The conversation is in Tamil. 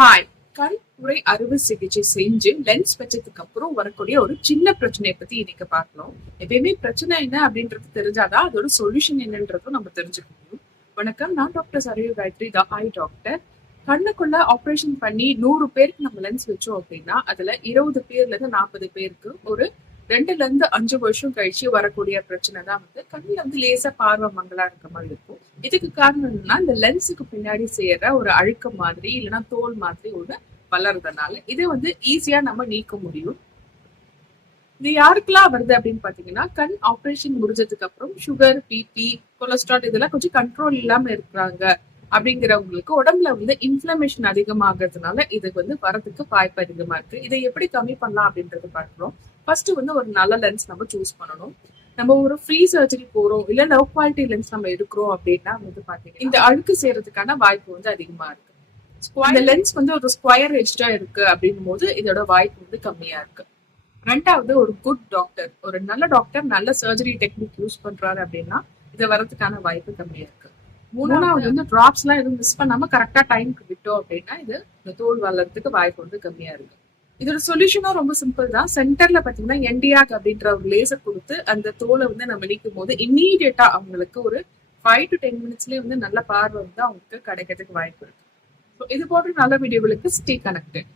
ஹாய். கண் புரை அறுவை சிகிச்சை செஞ்சு லென்ஸ் வச்சதுக்கு அப்புறம் வரக்கூடிய ஒரு சின்ன பிரச்சனையை பத்தி இன்னைக்கு பார்க்கலாம். எப்பயுமே பிரச்சனை என்ன அப்படின்றது தெரிஞ்சாதான் அதோட சொல்யூஷன் என்னன்றதும் நம்ம தெரிஞ்சுக்க முடியும். வணக்கம், நான் டாக்டர் சரியு காயத்ரி, த ஐ டாக்டர். கண்ணுக்குள்ள ஆப்ரேஷன் பண்ணி 100 பேருக்கு நம்ம லென்ஸ் வச்சோம் அப்படின்னா அதுல 20 பேர்ல இருந்து 40 பேருக்கு ஒரு 2ல இருந்து 5 வருஷம் கழிச்சு வரக்கூடிய பிரச்சனை தான் கண்ணுல லேசா பார்வை மங்களா இருக்க மாதிரி இருக்கும். இதுக்கு காரணம் என்னன்னா, இந்த லென்ஸுக்கு பின்னாடி செய்யற ஒரு அழுக்கம் மாதிரி இல்லைன்னா தோல் மாதிரி ஒண்ணு வளர்றதுனால இதை ஈஸியா நம்ம நீக்க முடியும். இது யாருக்கெல்லாம் வருது அப்படின்னு பாத்தீங்கன்னா, கண் ஆப்ரேஷன் முடிஞ்சதுக்கு அப்புறம் சுகர், பிபி, கொலஸ்ட்ரால் இதெல்லாம் கொஞ்சம் கண்ட்ரோல் இல்லாம இருக்கிறாங்க அப்படிங்கிறவங்களுக்கு உடம்புல இன்ஃபிளமேஷன் அதிகமாகிறதுனால இதுக்கு வரதுக்கு வாய்ப்பு அதிகமா இருக்கு. இதை எப்படி கம்மி பண்ணலாம் அப்படின்றது பார்க்கிறோம். ஃபர்ஸ்ட் ஒரு நல்ல லென்ஸ் நம்ம சூஸ் பண்ணணும். நம்ம ஒரு ஃப்ரீ சர்ஜரி போறோம் இல்ல லவ் குவாலிட்டி லென்ஸ் நம்ம எடுக்கிறோம் அப்படின்னா பாத்தீங்கன்னா இந்த அழுக்கு செய்யறதுக்கான வாய்ப்பு அதிகமா இருக்கு. இந்த லென்ஸ் ஒரு ஸ்கொயர் எட்ஜா இருக்கு அப்படின்னும் போது இதோட வாய்ப்பு கம்மியா இருக்கு. ரெண்டாவது, ஒரு குட் டாக்டர், ஒரு நல்ல டாக்டர் நல்ல சர்ஜரி டெக்னிக் யூஸ் பண்றாரு அப்படின்னா இது வரதுக்கான வாய்ப்பு கம்மியா இருக்கு. மூணாவது, டிராப்ஸ் எல்லாம் எதுவும் மிஸ் பண்ணாம கரெக்டா டைம்க்கு விட்டோம் அப்படின்னா இந்த தோல் வளர்றதுக்கு வாய்ப்பு கம்மியா இருக்கு. இதோட சொல்யூஷனும் ரொம்ப சிம்பிள் தான். சென்டர்ல பாத்தீங்கன்னா என்டியாக் அப்படின்ற ஒரு லேசர் கொடுத்து அந்த தோலை நம்ம நீக்கும் போது இம்மீடியட்டா அவங்களுக்கு ஒரு 5 to 10 மினிட்ஸ்லயே நல்ல பார்வை அவங்களுக்கு கிடைக்கிறதுக்கு வாய்ப்பு இருக்கு. இது போன்ற நல்ல வீடியோகளுக்கு ஸ்டே கனெக்டட்.